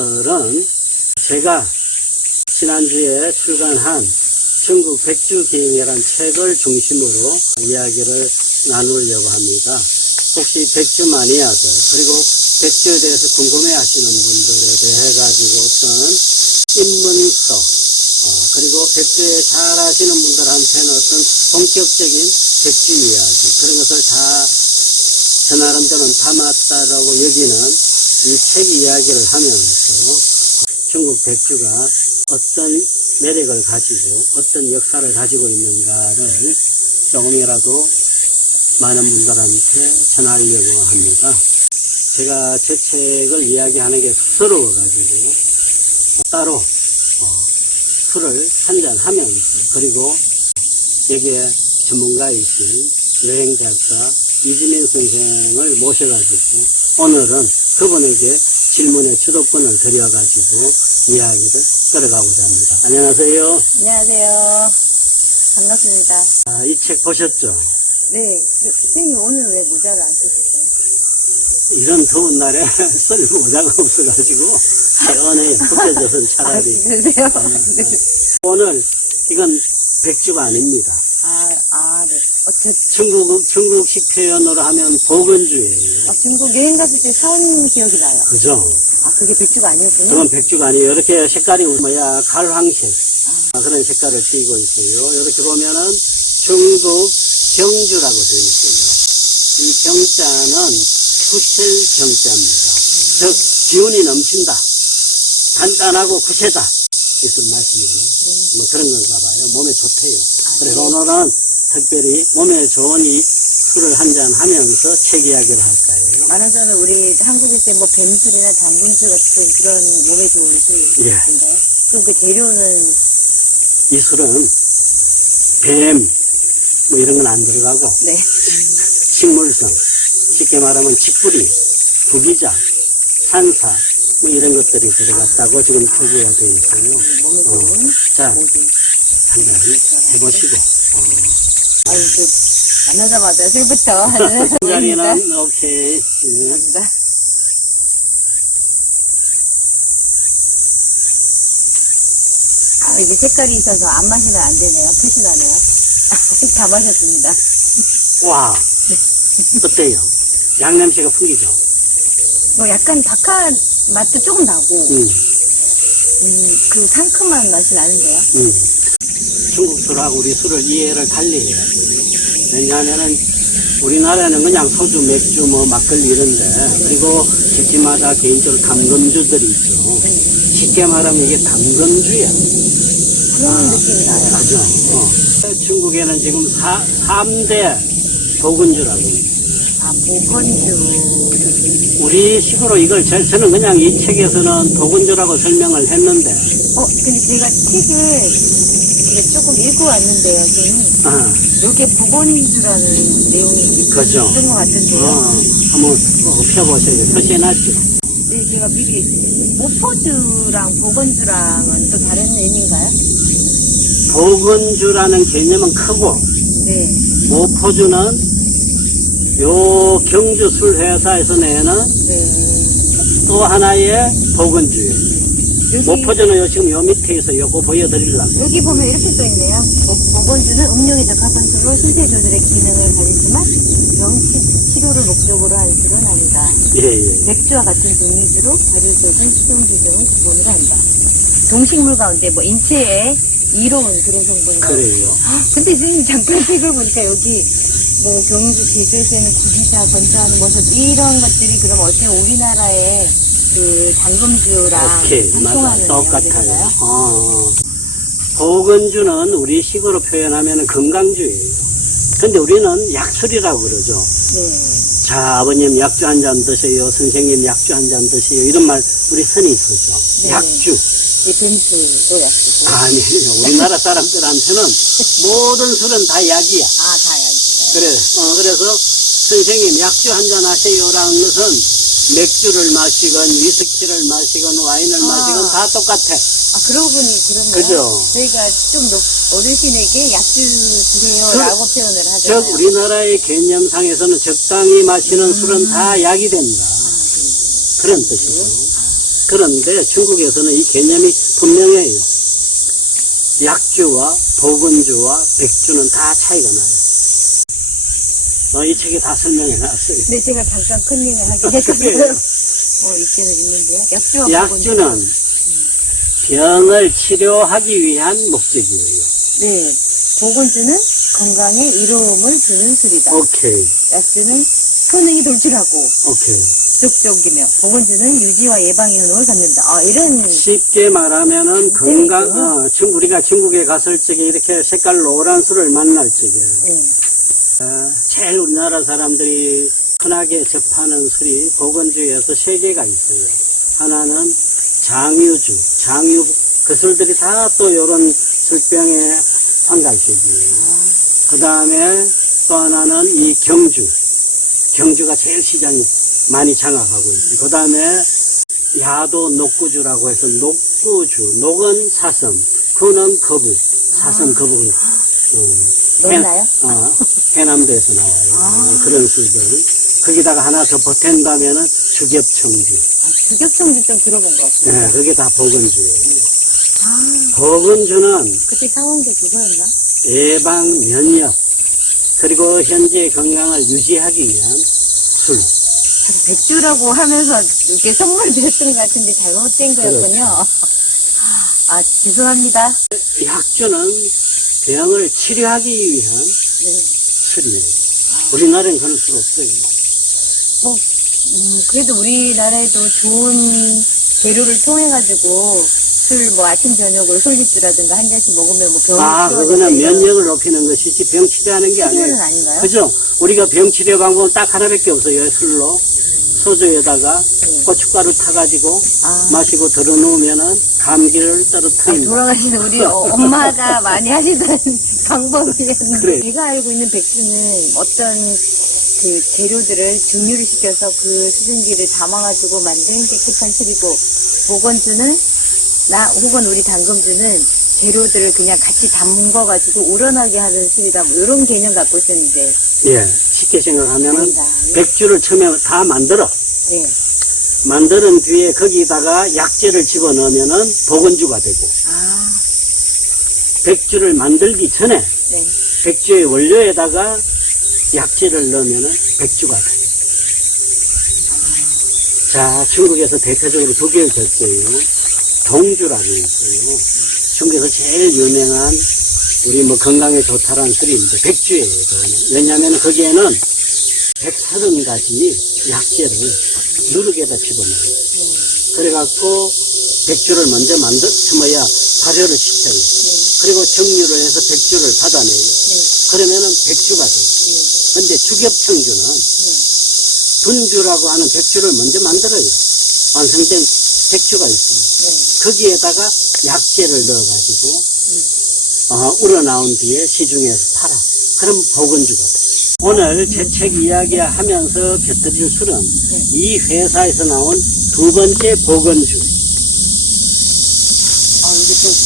오늘은 제가 지난주에 출간한 중국 백주기행이라는 책을 중심으로 이야기를 나누려고 합니다. 혹시 백주 마니아들 그리고 백주에 대해서 궁금해 하시는 분들에 대해 가지고 어떤 입문서 그리고 백주에 잘 하시는 분들한테는 어떤 본격적인 백주 이야기 그런 것을 다 저 나름대로는 담았다라고 여기는 이 책 이야기를 하면서 중국 백주가 어떤 매력을 가지고 어떤 역사를 가지고 있는가를 조금이라도 많은 분들한테 전하려고 합니다. 제가 제 책을 이야기하는 게 쑥스러워 가지고 따로 술을 한잔 하면서 그리고 여기에 전문가이신 여행작가 이지민 선생을 모셔가지고 오늘은 그분에게 질문의 주도권을 드려가지고 이야기를 끌어가고자 합니다. 안녕하세요. 안녕하세요. 반갑습니다. 이 책 보셨죠? 네. 선생님 오늘 왜 모자를 안 쓰셨어요? 이런 더운 날에 쓸 모자가 없어가지고 시원해요. 굽혀져서 차라리. 그러세요? 네. 오늘 이건 백주가 아닙니다. 네. 중국식 표현으로 하면 보건주예요. 중국 여행 갔을 때 사온 기억이 나요. 그죠? 그게 백주가 아니었군요. 그건 백주가 아니에요. 이렇게 색깔이 갈황색 그런 색깔을 띠고 있어요. 이렇게 보면은 중국 경주라고 되어 있어요. 이 경자는 구실 경자입니다. 즉 기운이 넘친다. 간단하고 구세다. 이 술 마시면 뭐 그런 건가 봐요. 몸에 좋대요. 그래서 오늘은 특별히 몸에 좋은 이 술을 한잔 하면서 책 이야기를 할 거예요. 말하자면 우리 한국에서 뭐 뱀술이나 당근술 같은 그런 몸에 좋은 술인가요? 또 그 재료는 이 술은 뱀 뭐 이런 건 안 들어가고 네. 식물성 쉽게 말하면 직뿌리, 구기자, 산사 뭐 이런 것들이 들어갔다고 지금 표기가 되어 있어요. 몸에 좋은 자, 모든. 한번 해보시고. 만나자마자 술부터 하는 자리는 오케이. 예. 감사합니다. 이게 색깔이 있어서 안 마시면 안 되네요. 표시나네요. 다 마셨습니다. 와, 어때요? 양냄새가 풍기죠? 약간 박하 맛도 조금 나고, 그 상큼한 맛이 나는데요. 중국 술하고 우리 술을 이해를 달리 해야 돼요. 왜냐하면은 우리나라에는 그냥 소주, 맥주, 뭐 막걸리 이런데 그리고 집집마다 개인적으로 담금주들이 있죠. 쉽게 말하면 이게 담금주야. 그런 느낌이 나요. 그죠? 중국에는 지금 3대 보건주라고. 보건주. 우리 식으로 이걸 저는 그냥 이 책에서는 보건주라고 설명을 했는데. 근데 제가 책을 조금 읽고 왔는데요, 선생님. 이게 보건주라는 내용이 그죠? 있던 것 같은데요. 한번 펴보세요. 표시해놨죠? 네, 제가 미리 모포주랑 보건주랑은 또 다른 의미인가요? 보건주라는 개념은 크고 네. 모포주는 요 경주 술 회사에서 내는 또 하나의 보건주예요. 모포주는 요 지금 요 밑에 있어 요거 보여드리려고. 여기 보면 이렇게 써 있네요. 보건주는 음용에 적합한 술로 신체 조절의 기능을 가지지만 병 치료를 목적으로 한 술은 아니다. 예. 맥주와 같은 종류주로 발효적인 수용주 등을 기본으로 한다. 동식물 가운데 인체에 이로운 그런 성분이. 그래요. 근데 선생님 잠깐 책을 보니까 여기 경주 제주에서는 구기자, 건조하는 모습 이런 것들이 그럼 어떻게 우리나라의 그 당금주랑 상통하는 똑같아요. 보건주는 우리 식으로 표현하면 건강주예요. 근데 우리는 약술이라고 그러죠. 네. 자, 아버님 약주 한 잔 드세요. 선생님 약주 한 잔 드세요. 이런 말 우리 선이 있었죠. 네. 약주. 뱀술도 약주고. 아니에요. 우리나라 사람들한테는 모든 술은 다 약이야. 다 약이죠. 그래서 선생님 약주 한 잔 하세요라는 것은 맥주를 마시건 위스키를 마시건 와인을 마시건 다 똑같아. 그러고 보니 그렇네요. 그죠? 저희가 좀 어르신에게 약주 주세요라고 표현을 하잖아요. 즉 우리나라의 개념상에서는 적당히 마시는 술은 다 약이 된다. 그런 뜻이죠. 그런데 중국에서는 이 개념이 분명해요. 약주와 보건주와 백주는 다 차이가 나요. 이 책에 다 설명해 놨어요. 네, 제가 잠깐 컨닝을 하긴 했었어요. 있기는 있는데요. 약주와 약주는 병을 치료하기 위한 목적이에요. 네, 보건주는 건강에 이로움을 주는 술이다. 오케이. 약주는 효능이 돌출하고 오케이. 지속적이며 보건주는 유지와 예방의 효능을 갖는다. 이런 쉽게 말하면은 건강, 우리가 중국에 갔을 적에 이렇게 색깔 노란 술을 만날 적에 네. 제일 우리나라 사람들이 흔하게 접하는 술이 보건주에서 세 개가 있어요. 하나는 장유주, 그 술들이 다 또 이런 술병의 환갈색이에요. 그 다음에 또 하나는 이 경주가 제일 시장이 많이 장악하고 있어요. 그 다음에 야도 녹구주라고 해서 녹은 사슴, 구는 거북, 사슴 거북. 넣나요? 해남도에서 나와요. 그런 술들. 거기다가 하나 더 보탠다면은 주겹청주. 주겹청주 좀 들어본 것 같아요. 네, 그게 다 보건주예요. 보건주는 그때 사온 게 그거였나? 예방, 면역, 그리고 현재 건강을 유지하기 위한 술. 백주라고 하면서 이게 선물 드렸던 것 같은데 잘못된 거였군요. 죄송합니다. 약주는 병을 치료하기 위한 술이에요. 우리나라엔 그런 술 없어요. 그래도 우리나라에도 좋은 재료를 통해가지고 술 아침 저녁으로 솔깃주라든가 한 잔씩 먹으면 병을 그거는 면역을 높이는 것이지 병 치료하는 게 아니에요. 치료는 아닌가요? 그죠? 우리가 병 치료 방법은 딱 하나밖에 없어요. 술로. 소주에다가 고춧가루 타가지고 마시고 들어놓으면은 감기를 떨어뜨린다. 돌아가시는 우리 엄마가 많이 하시던 방법이었는데 그래. 제가 알고 있는 백주는 어떤 그 재료들을 증류를 시켜서 그 수증기를 담아가지고 만든 깨끗한 술이고 보건주는 혹은 우리 당금주는 재료들을 그냥 같이 담궈가지고 우러나게 하는 술이다. 이런 개념 갖고 있었는데. 예, 쉽게 생각하면은 아니다. 백주를 처음에 다 만들어. 네. 만드는 뒤에 거기다가 약재를 집어넣으면은 보건주가 되고. 백주를 만들기 전에 네. 백주의 원료에다가 약재를 넣으면은 백주가 돼. 자, 중국에서 대표적으로 두 개를 줬어요. 동주라고 있어요. 중국에서 제일 유명한 우리 건강에 좋다라는 술인데 백주예요. 그거는. 왜냐하면 거기에는 130가지 약재를 누룩에다 집어넣어요. 그래갖고 백주를 먼저 발효를 시켜요. 그리고 정류를 해서 백주를 받아내요. 그러면은 백주가 돼요. 근데 주겹청주는 분주라고 하는 백주를 먼저 만들어요. 완성된 백주가 있습니다. 거기에다가 약재를 넣어가지고 우러나온 뒤에 시중에서 팔아. 그럼 보건주가 돼. 오늘 제 책 이야기하면서 곁들일 술은 이 회사에서 나온 두 번째 보건주.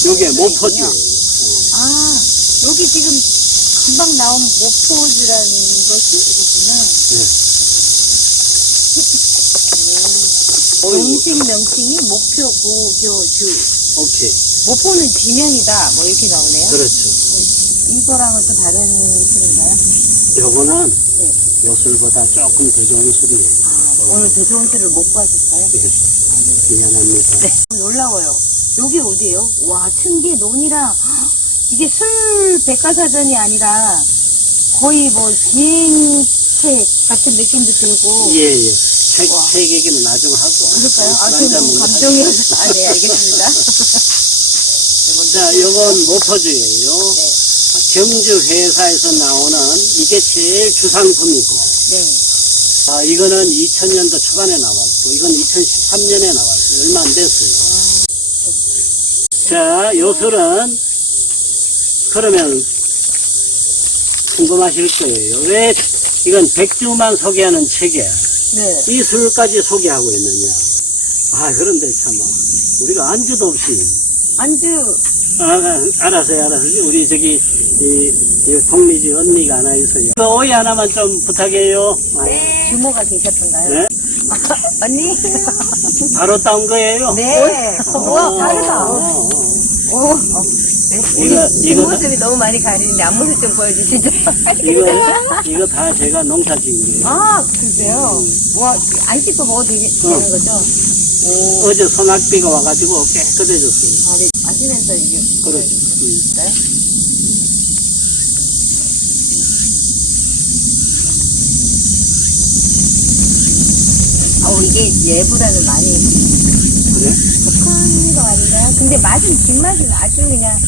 이게 모포주예요. 여기 지금 금방 나온 모포주라는 것이 이거구나. 정식 명칭이 목표고교주. 오케이. 모포는 지명이다. 이렇게 나오네요. 그렇죠. 이거랑은 또 다른 술인가요? 요거는 요 술보다 조금 더 좋은 술이에요. 오늘 더 좋은 술을 못 구하셨어요? 미안합니다. 네. 놀라워요. 여기 어디예요? 와, 층계 논이랑 이게 술 백과사전이 아니라 거의 비행책 같은 느낌도 들고. 예. 책 얘기는 나중 하고. 그럴까요? 저 너무 감동이어서. 네, 알겠습니다. 자, 요건 모포주예요. 네. 경주 회사에서 나오는 이게 제일 주상품이고. 네. 이거는 2000년도 초반에 나왔고, 이건 2013년에 나왔어요. 얼마 안 됐어요. 자, 요 술은, 그러면, 궁금하실 거예요. 왜 이건 백주만 소개하는 책에 네. 이 술까지 소개하고 있느냐. 그런데 참, 우리가 안주도 없이. 안주. 알았어요. 우리 이 동미지 언니가 하나 있어요. 오이 하나만 좀 부탁해요. 규모가 계셨던가요? 네? 언니? 바로 따온 거예요? 네. 와, 다르다. 어. 오. 네. 이거- 뒷모습이 너무 많이 가리는데 앞모습 좀 보여주시죠. 이거 다 제가 농사 지은 거예요. 아, 그러세요? 와, 안 씻고 먹어도 되는 거죠? 오. 어제 소낙비가 와가지고 깨끗해졌어요. 아, 네. 마시면서 이게. 그렇죠. 네? 이게 얘보다는 많이 그래? 독한 거 아닌가요? 근데 맛은, 뒷맛은 아주 그냥,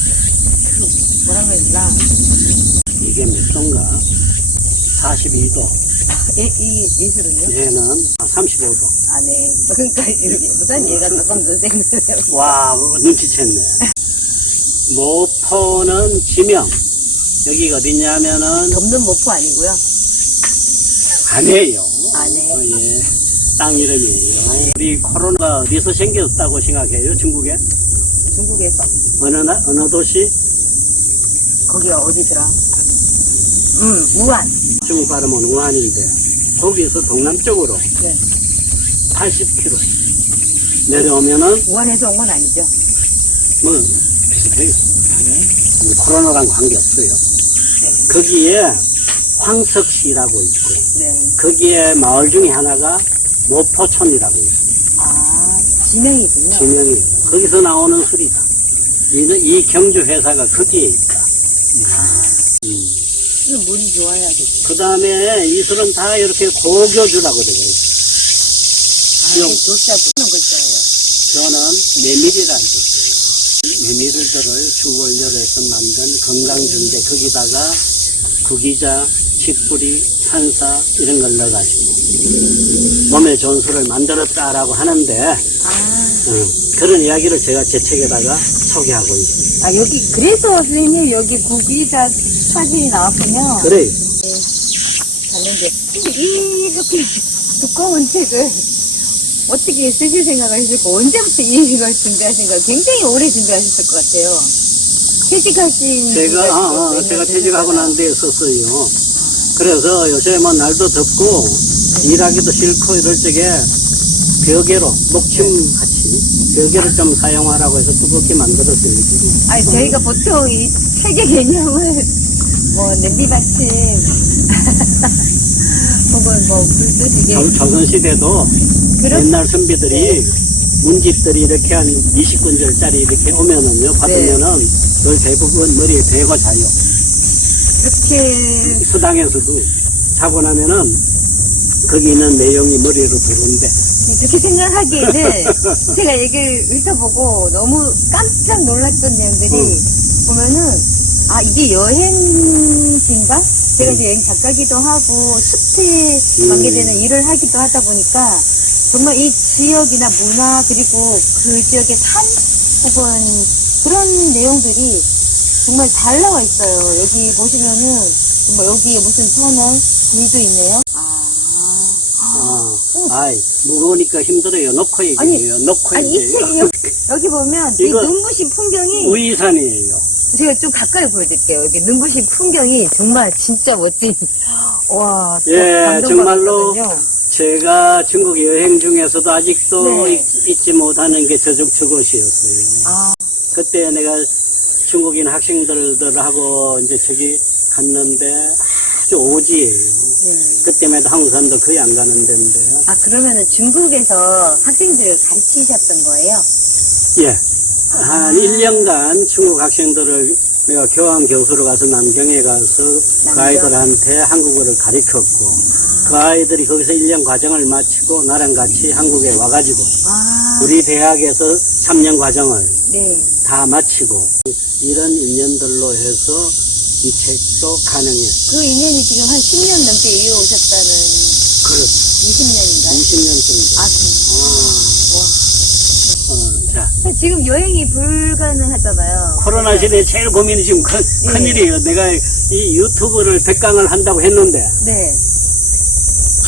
뭐라 그래야 되나. 이게 몇 도인가? 42도. 이 술은요? 얘는 35도. 아, 네. 그러니까, 우선 얘가 조금 더 생겨요. 와, 눈치챘네. 모포는 지명. 여기가 어디냐면은, 덤는 모포 아니고요. 아니에요. 아네. 예. 땅 이름이에요. 우리 코로나가 어디서 생겼다고 생각해요? 중국에? 중국에서. 어느 도시? 거기가 어디더라? 우한. 중국 발음은 우한인데, 거기서 동남쪽으로 네. 80km 내려오면은, 우한에서 온 건 아니죠? 뭐, 비슷해요. 코로나랑 관계없어요. 거기에 황석시라고 있고, 네. 거기에 마을 중에 하나가 모포촌이라고 있어요. 아, 지명이군요. 지명이에요. 거기서 나오는 술이다. 이 경주 회사가 거기에 있다. 이거 물이 좋아야겠지. 그 다음에 이 술은 다 이렇게 고교주라고 되어 있어요. 아, 이게 조자 붙는 글자예요. 저는 메밀이라는 뜻이에요. 메밀들을 주원료로 해서 만든 건강주인데 거기다가 구기자, 칡뿌리, 산사 이런 걸 넣어가지고 몸에 좋은 술을 만들었다라고 하는데 그런 이야기를 제가 제 책에다가 소개하고 있어요. 아, 여기, 그래서 선생님, 여기 구기자 사진이 나왔군요. 그래요. 봤는데. 근데 이렇게 두꺼운 책을 어떻게 쓰실 생각을 했을까? 언제부터 이걸 준비하신가? 굉장히 오래 준비하셨을 것 같아요. 퇴직하신. 제가 퇴직하고 난 뒤에 썼어요. 그래서 요즘은 날도 덥고 일하기도 싫고 이럴 적에 벽에로 목침 같이 벽에를 좀 사용하라고 해서 두껍게 만들었어요. 아니, 저희가 보통 이 책의 개념을 뭐 냄비받침 혹은 뭐 불듯이게 조선시대도 옛날 선비들이 문집들이 이렇게 한 20군절짜리 이렇게 오면은요, 받으면은 그걸 대부분 머리에 대고 자요. 그렇게 수당에서도 자고 나면은 거기 있는 내용이 머리로 들어온대. 그렇게 생각하기에는 제가 얘기를 훑어보고 너무 깜짝 놀랐던 내용들이 보면은 아, 이게 여행지인가? 제가 이제 여행 작가기도 하고 숲에 관계되는 일을 하기도 하다 보니까 정말 이 지역이나 문화 그리고 그 지역의 산 혹은 그런 내용들이 정말 잘 나와 있어요. 여기 보시면은 뭐 여기에 무슨 터널 물도 있네요. 아이, 무거우니까 힘들어요. 놓고 얘기해요. 놓고 아니 이 얘기해요. 책 여기 보면 이 이거 눈부신 풍경이 우이산이에요. 제가 좀 가까이 보여드릴게요. 여기 눈부신 풍경이 정말 진짜 멋진. 와, 예, 정말로 감동받았거든요. 제가 중국 여행 중에서도 아직도 네. 잊지 못하는 게 저것이었어요. 아, 그때 내가 중국인 학생들하고 이제 저기 갔는데 아주 오지예요. 그때만 해도 한국 사람도 거의 안 가는 데인데. 아 그러면은 중국에서 학생들을 가르치셨던 거예요? 예. 한 1년간 중국 학생들을 내가 교환 교수로 가서 남경에 가서 그 아이들한테 한국어를 가르쳤고 그 아이들이 거기서 1년 과정을 마치고 나랑 같이 한국에 와가지고 우리 대학에서 3년 과정을 네. 다 마치고 이런 인연들로 해서 이 책도 가능해요. 그 인연이 지금 한 10년 넘게 이어오셨다는. 그렇죠. 20년인가요? 20년 정도. 아, 자, 지금 여행이 불가능하잖아요. 코로나 시대에 제일 고민이 지금 큰일이에요. 내가 이 유튜브를 100강을 한다고 했는데 네.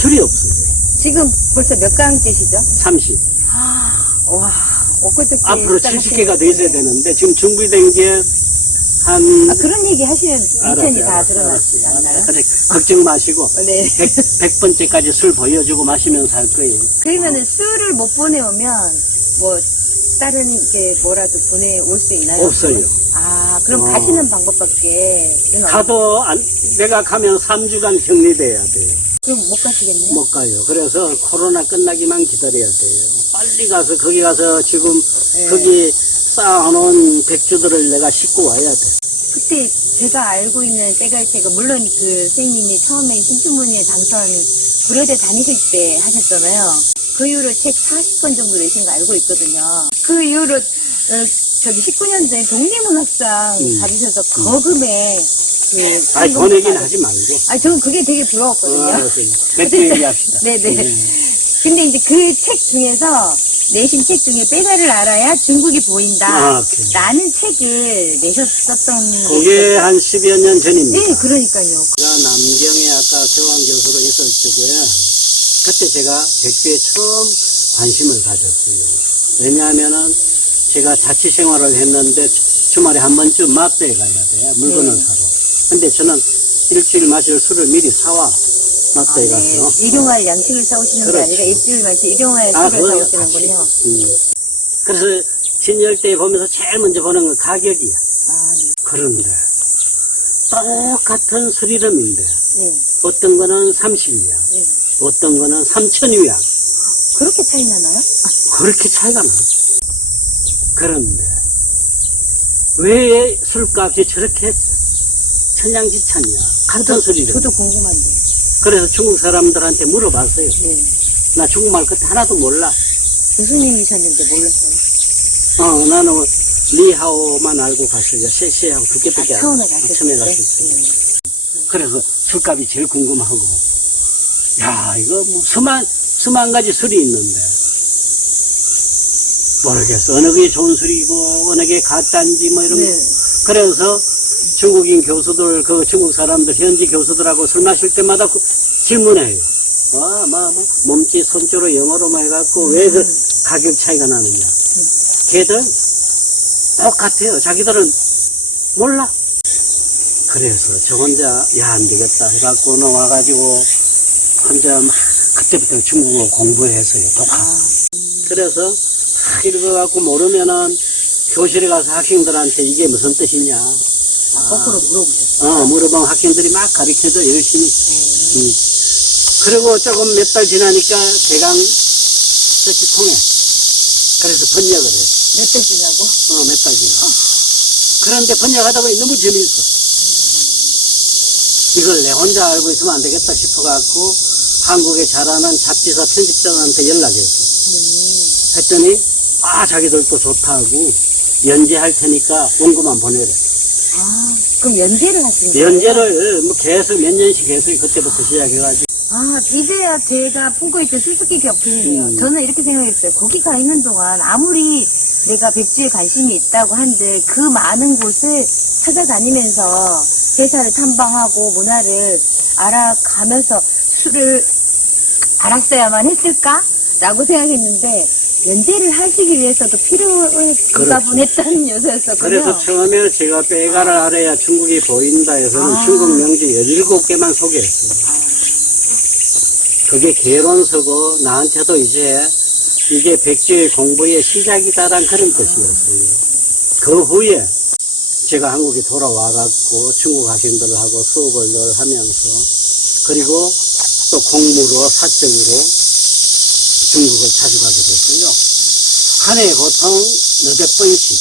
술이 없어요. 지금 벌써 몇 강째시죠? 30. 와, 엊그저께 앞으로 70개가 더 있어야 되는데 지금 준비된 게 한 그런 얘기 하시면 이천이 다 알았어요. 드러나지 않나요? 그래, 걱정 마시고 네. 100번째까지 술 보여주고 마시면서 할 거예요. 그러면은 술을 못 보내오면 뭐 다른 이제 뭐라도 보내올 수 있나요? 없어요. 그럼 가시는 방법밖에 가도 내가 가면 3주간 격리돼야 돼요. 그럼 못 가시겠네요? 못 가요. 그래서 코로나 끝나기만 기다려야 돼요. 빨리 가서 거기 가서 지금 네. 거기 쌓아놓은 백주들을 내가 싣고 와야 돼. 그때 제가 알고 있는 때가 물론 그 선생님이 처음에 신춘문예 당선 고려대 다니실 때 하셨잖아요. 그 이후로 책 40권 정도 내신 거 알고 있거든요. 그 이후로 19년도에 독립문학상 받으셔서 거금에 더 내긴 하지 말고. 저는 그게 되게 부러웠거든요. 맥주 얘기합시다. 네네. 근데 이제 그 책 중에서 내신 책 중에 빼가를 알아야 중국이 보인다. 오케이. 라는 책을 내셨었던 그게 한 10여 년 전입니다. 네, 그러니까요. 제가 남경에 아까 교환 교수로 있을 적에 그때 제가 백주에 처음 관심을 가졌어요. 왜냐하면은 제가 자취 생활을 했는데 주말에 한 번쯤 마트에 가야 돼. 물건을 네. 사러. 근데 저는 일주일 마실 술을 미리 사와. 마트에 가서. 일용할 양식을 사오시는 게 그렇죠. 아니라 일주일 마실 일용할 술을 그거요. 사오시는군요. 그래서 진열대 보면서 제일 먼저 보는 건 가격이야. 네. 그런데 똑같은 술 이름인데 네. 어떤 거는 30위안, 네. 어떤 거는 3,000위안. 그렇게 차이 나나요? 그렇게 차이가 나. 그런데 왜 술값이 저렇게 천양지천이야? 같은 술 이름. 저도 궁금한데. 그래서 중국 사람들한테 물어봤어요. 네. 나 중국말 그때 하나도 몰라. 교수님이셨는데 몰랐어요. 나는 리하오만 알고 갔어요. 셰셰하고 두 개밖에 안 처음에 알고. 갔을 처음에 때? 갔었어요. 네. 그래서 술값이 제일 궁금하고, 야, 이거 뭐 수만 가지 술이 있는데, 모르겠어. 어느 게 좋은 술이고, 어느 게 가짜인지 뭐 이런 거. 네. 그래서 중국인 교수들, 그 중국 사람들, 현지 교수들하고 술 마실 때마다 질문해요. 몸짓, 손주로 영어로만 해갖고, 왜 그 가격 차이가 나느냐. 걔들 똑같아요. 자기들은 몰라. 그래서 저 혼자 안 되겠다 해갖고는 와가지고 혼자 막 그때부터 중국어 공부했어요. 그래서 읽어갖고 모르면은 교실에 가서 학생들한테 이게 무슨 뜻이냐. 거꾸로 물어보셨어요. 물어보면 학생들이 막 가르쳐줘 열심히. 그리고 조금 몇 달 지나니까 대강 뜻이 통해. 그래서 번역을 해. 몇 달 지나고? 몇 달 지나. 그런데 번역하다 보니 너무 재미있어. 이걸 내 혼자 알고 있으면 안 되겠다 싶어갖고 한국에 잘하는 잡지사 편집장한테 연락했어. 했더니 자기들도 좋다고 연재할 테니까 원고만 보내래. 그럼 연재를 하신 거예요? 연재를 뭐 계속 몇 년씩 했어요. 그때부터 시작해가지고. 이제야 제가 보고 있던 수수께끼 엎이네요. 저는 이렇게 생각했어요. 거기 가 있는 동안 아무리 내가 백주에 관심이 있다고 한들 그 많은 곳을 찾아다니면서 회사를 탐방하고 문화를 알아가면서 술을 알았어야만 했을까? 라고 생각했는데 연재를 하시기 위해서도 필요했다 보냈다는 요소였었군요. 그래서 처음에 제가 빼가를 알아야 중국이 보인다 해서는 중국 명주 17개만 소개했어요. 그게 개론서고 나한테도 이제 이게 백주의 공부의 시작이다란 그런 뜻이었어요. 그 후에 제가 한국에 돌아와갖고 중국 학생들하고 수업을 늘 하면서 그리고 또 공무로 사적으로 중국을 자주 가게 됐어요. 한 해에 보통 몇백 번씩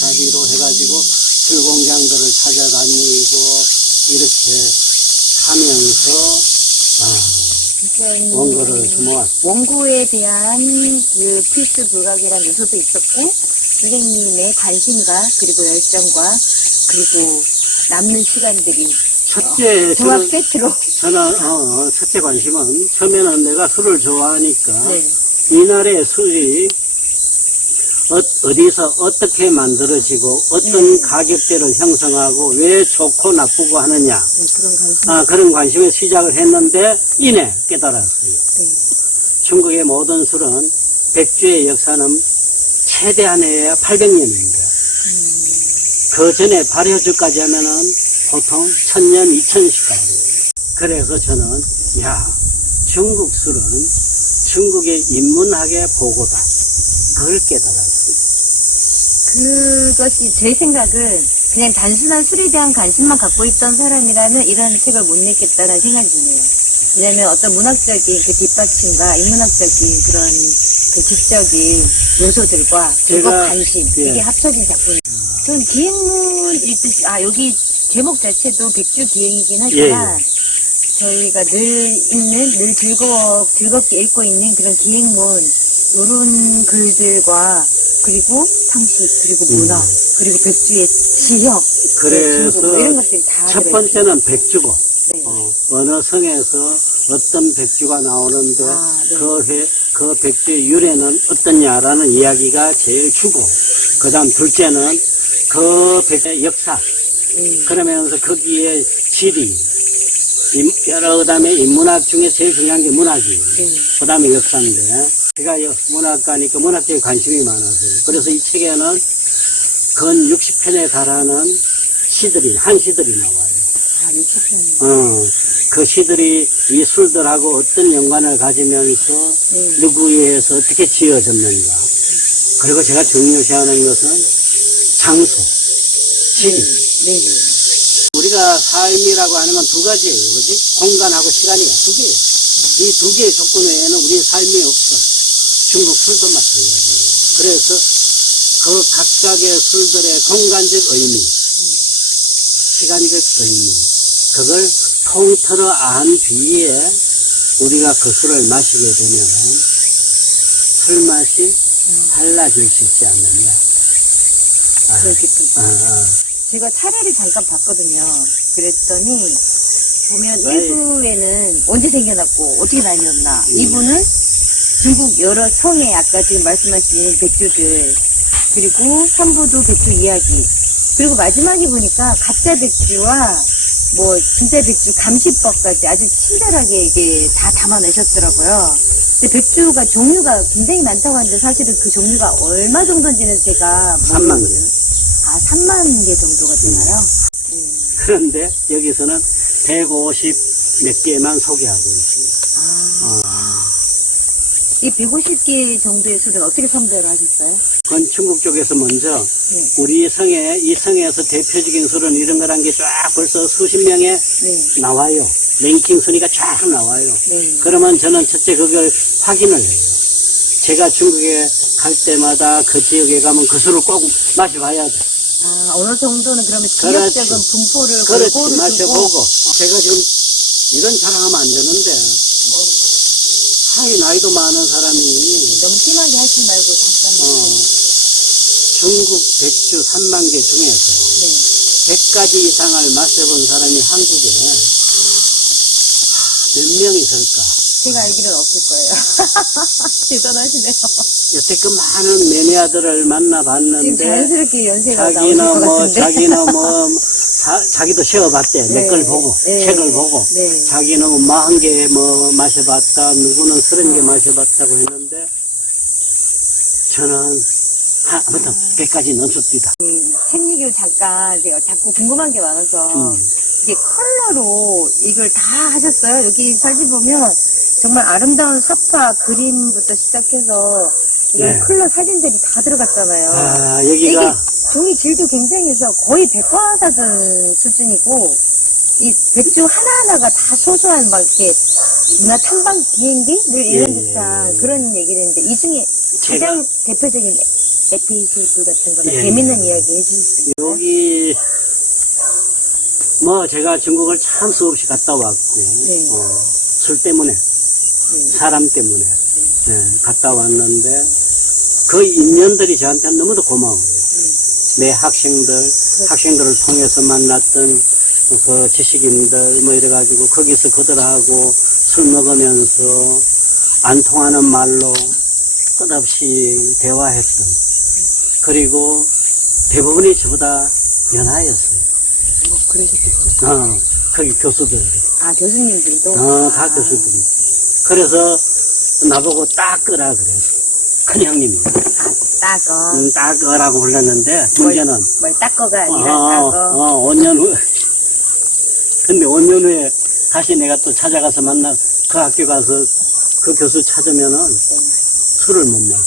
자기로 해가지고 술공장들을 찾아다니고 이렇게 하면서 원고를 모았어요. 원고에 대한 그 필수 불가결한 요소도 있었고 선생님의 관심과 그리고 열정과 그리고 남는 시간들이 첫째 종합 세트로 저는 첫째 관심은 처음에는 내가 술을 좋아하니까 네. 이날의 술이 어디서 어떻게 만들어지고 어떤 가격대를 형성하고 왜 좋고 나쁘고 하느냐 그런 관심. 그런 관심에 시작을 했는데 이내 깨달았어요. 네. 중국의 모든 술은 백주의 역사는 최대한 해야 800년인데 그 전에 발효주까지 하면은 보통 1000년, 2000년씩 가요. 그래서 저는, 중국 술은 중국의 인문학의 보고다. 그걸 깨달았어요. 그것이 제 생각은 그냥 단순한 술에 대한 관심만 갖고 있던 사람이라면 이런 책을 못 냈겠다라는 생각이 드네요. 왜냐면 어떤 문학적인 그 뒷받침과 인문학적인 그런 그 지적인 요소들과 그리고 제가, 관심 예. 이게 합쳐진 작품이에요. 전 기행문 읽듯이 여기 제목 자체도 백주 기행이긴 하지만 저희가 늘 읽는 늘 즐겁게 읽고 있는 그런 기행문 이런 글들과 그리고 상식 그리고 문화 그리고 백주의 지형 그래서 중국, 이런 것들이 다 첫 들어있어요. 번째는 백주고, 네. 어느 성에서 어떤 백주가 나오는데 네. 그 백주의 유래는 어떠냐라는 이야기가 제일 주고, 그 다음 둘째는 그 백주의 역사, 그러면서 거기에 지리, 그 다음에 인문학 중에 제일 중요한 게 문학이에요. 그 다음에 역사인데, 제가 문학가니까 문학에 관심이 많아서요. 그래서 이 책에는 건 60편에 달하는 한시들이 나와요. 60편. 그 시들이 이 술들하고 어떤 연관을 가지면서 누구에 의해서 어떻게 지어졌는가. 그리고 제가 중요시하는 것은 장소, 지리. 우리가 삶이라고 하는 건 두 가지예요. 그지? 공간하고 시간이야. 두 개예요. 이 두 개의 조건 외에는 우리의 삶이 없어. 중국 술도 마찬가지예요. 그래서 그 각각의 술들의 공간적 의미, 시간적 의미, 그걸 통틀어 안 뒤에 우리가 그 술을 마시게 되면 술맛이 달라질 수 있지 않느냐. 제가 차례를 잠깐 봤거든요. 그랬더니 보면 1부에는 언제 생겨났고 어떻게 다녔나. 2부는 중국 여러 성의 아까 지금 말씀하신 백주들, 그리고 3부도 백주 이야기, 그리고 마지막에 보니까 가짜 백주와 뭐 진짜 백주 감시법까지 아주 친절하게 이게 다 담아내셨더라고요. 근데 백주가 종류가 굉장히 많다고 하는데 사실은 그 종류가 얼마 정도인지는 제가 3만 개. 3만 개 정도가 되나요? 그런데 여기서는 150 몇 개만 소개하고 있습니다. 이 150개 정도의 술은 어떻게 선별을 하셨어요? 그건 중국 쪽에서 먼저 우리 이 성에서 대표적인 술은 이런 거란 게 쫙 벌써 수십 명에 나와요. 랭킹 순위가 쫙 나와요. 그러면 저는 첫째 그걸 확인을 해요. 제가 중국에 갈 때마다 그 지역에 가면 그 술을 꼭 마셔봐야 돼. 어느 정도는 그러면 지역적인 분포를 골고루 마셔보고. 제가 지금 이런 자랑하면 안 되는데, 나이도 많은 사람이 너무 심하게 하지 말고 잠깐만. 중국 백주 3만 개 중에서 100가지 이상을 마셔본 사람이 한국에 몇 명 있을까? 제가 알기로는 없을 거예요. 대단하시네요. 여태껏 많은 매니아들을 만나봤는데, 지금 자연스럽게 연세가 나오실 것 같은데. 자기도 쉬어봤대. 내 걸 보고, 책을 보고. 자기는 40개 마셔봤다. 누구는 30개 마셔봤다고 했는데, 저는 아무튼 100까지 넘습니다. 책 얘기로 잠깐 제가 자꾸 궁금한 게 많아서 이게 컬러로 이걸 다 하셨어요. 여기 사진 보면 정말 아름다운 사파 그림부터 시작해서 이런 컬러 사진들이 다 들어갔잖아요. 여기가 이게 종이 질도 굉장히 해서 거의 백과사전 수준이고 이 백주 하나하나가 다 소소한 막 이렇게 문화 탐방 비행기를 이런 듯한 그런 얘기를 했는데 이 중에 가장 대표적인 에피소드 같은 거나 재밌는 이야기 해주실 수 있어요? 여기 제가 중국을 참 수없이 갔다 왔고 술 때문에 사람 때문에 갔다 왔는데 그 인연들이 저한테는 너무도 고마워요. 내 학생들을 통해서 만났던 그 지식인들 이래가지고 거기서 그들하고 술 먹으면서 안 통하는 말로 끝없이 대화했던, 그리고 대부분이 저보다 연하였어요. 그러셨겠어요? 거기 교수들. 교수님들도? 다 교수들이. 그래서 나보고 딱 끄라 그래서. 큰 형님이. 따거. 따거라고 불렀는데, 문제는, 뭘 따거가 아니라 따거. 5년 후. 근데 5년 후에 다시 내가 또 찾아가서 그 학교 가서 그 교수 찾으면은 술을 못 마셔.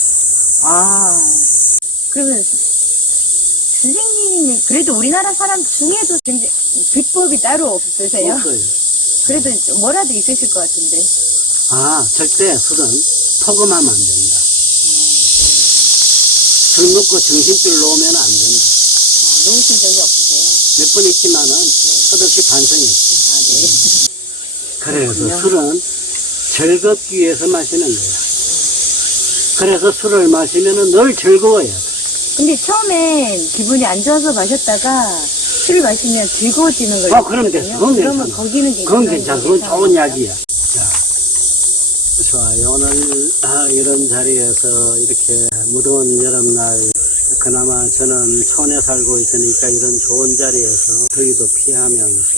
그러면 선생님이 그래도 우리나라 사람 중에도 굉장히 비법이 따로 없으세요? 없어요. 그래도 뭐라도 있으실 것 같은데. 절대 술은 포금하면 안 된다. 술 먹고 정신줄 놓으면 안 된다. 놓으신 적이 없으세요? 몇 번 있지만은 끝없이 반성했죠. 네. 그래서 그렇군요. 술은 즐겁기 위해서 마시는 거야. 그래서 술을 마시면은 늘 즐거워야 돼. 근데 처음엔 기분이 안 좋아서 마셨다가 술을 마시면 즐거워지는 걸 그럼 됐어. 느끼거든요. 그건 그러면 괜찮아. 거기는 그건 괜찮아. 그건 좋은 괜찮아요. 이야기야. 자, 좋아요. 오늘 이런 자리에서 이렇게 무더운 여름날 그나마 저는 촌에 살고 있으니까 이런 좋은 자리에서 더위도 피하면서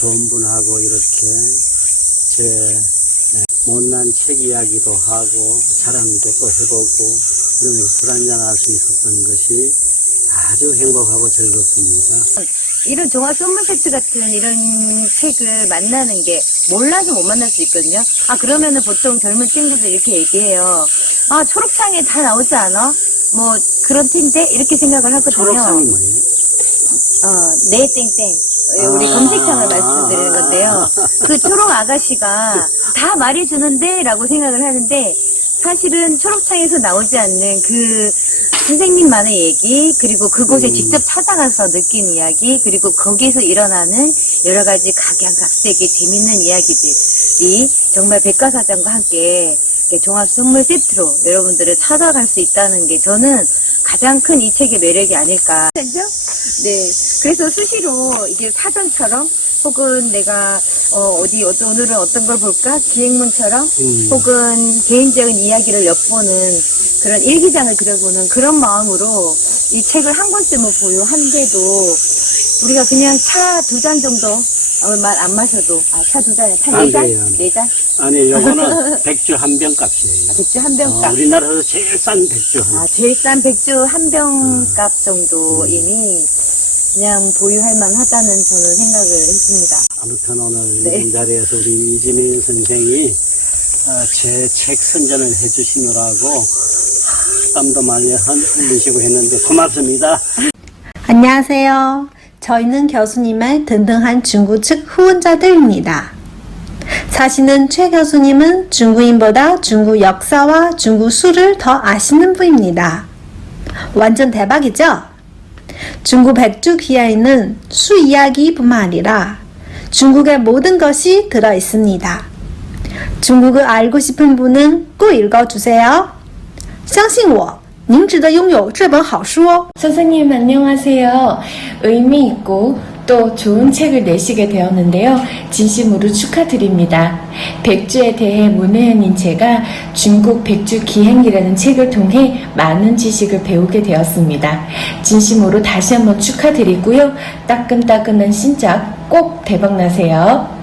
좋은 분하고 이렇게 제 못난 책 이야기도 하고 자랑도 또 해보고 그러면서 술 한잔 할 수 있었던 것이 아주 행복하고 즐겁습니다. 이런 종합 선물 세트 같은 이런 책을 만나는 게 몰라서 못 만날 수 있거든요. 그러면은 보통 젊은 친구들 이렇게 얘기해요. 초록창에 다 나오지 않아? 뭐 그런 텐데 이렇게 생각을 하거든요. 초록상이 뭐예요? 네 땡땡. 우리 검색창을 말씀드리는 건데요. 그 초록 아가씨가 다 말해주는데 라고 생각을 하는데 사실은 초록창에서 나오지 않는 그 선생님만의 얘기, 그리고 그곳에 직접 찾아가서 느낀 이야기, 그리고 거기에서 일어나는 여러 가지 각양각색의 재밌는 이야기들이 정말 백과사전과 함께 종합 선물 세트로 여러분들을 찾아갈 수 있다는 게 저는 가장 큰 이 책의 매력이 아닐까. 그죠? 네. 그래서 수시로 이게 사전처럼 혹은 내가 오늘은 어떤 걸 볼까? 기획문처럼 혹은 개인적인 이야기를 엿보는 그런 일기장을 그려보는 그런 마음으로 이 책을 한 권쯤을 보유한데도 우리가 그냥 차 2잔 정도 안 마셔도 차 2잔, 차 4잔? 4잔? 아니 요거는 백주 한 병 값이에요. 백주 한 병 값. 우리나라에서 제일 싼 백주 한 제일 싼 백주 한 병 값 정도이니 그냥 보유할 만하다는 저는 생각을 했습니다. 아무튼 오늘 이 자리에서 우리 이진희 선생이 제 책 선전을 해주시느라고 땀도 많이 흘리시고 했는데 고맙습니다. 안녕하세요. 저희는 교수님의 든든한 중구 측 후원자들입니다. 사실은 최 교수님은 중구인보다 중구 역사와 중구 술을 더 아시는 분입니다. 완전 대박이죠? 중구 백주 귀하에는 수 이야기뿐만 아니라 중국의 모든 것이 들어 있습니다. 중국을 알고 싶은 분은 꼭 읽어주세요. 相信我您值得拥有这本好书哦. 선생님 안녕하세요. 의미 있고 또 좋은 책을 내시게 되었는데요. 진심으로 축하드립니다. 백주에 대해 문외한인 제가 중국 백주 기행이라는 책을 통해 많은 지식을 배우게 되었습니다. 진심으로 다시 한번 축하드리고요. 따끈따끈한 신작 꼭 대박나세요.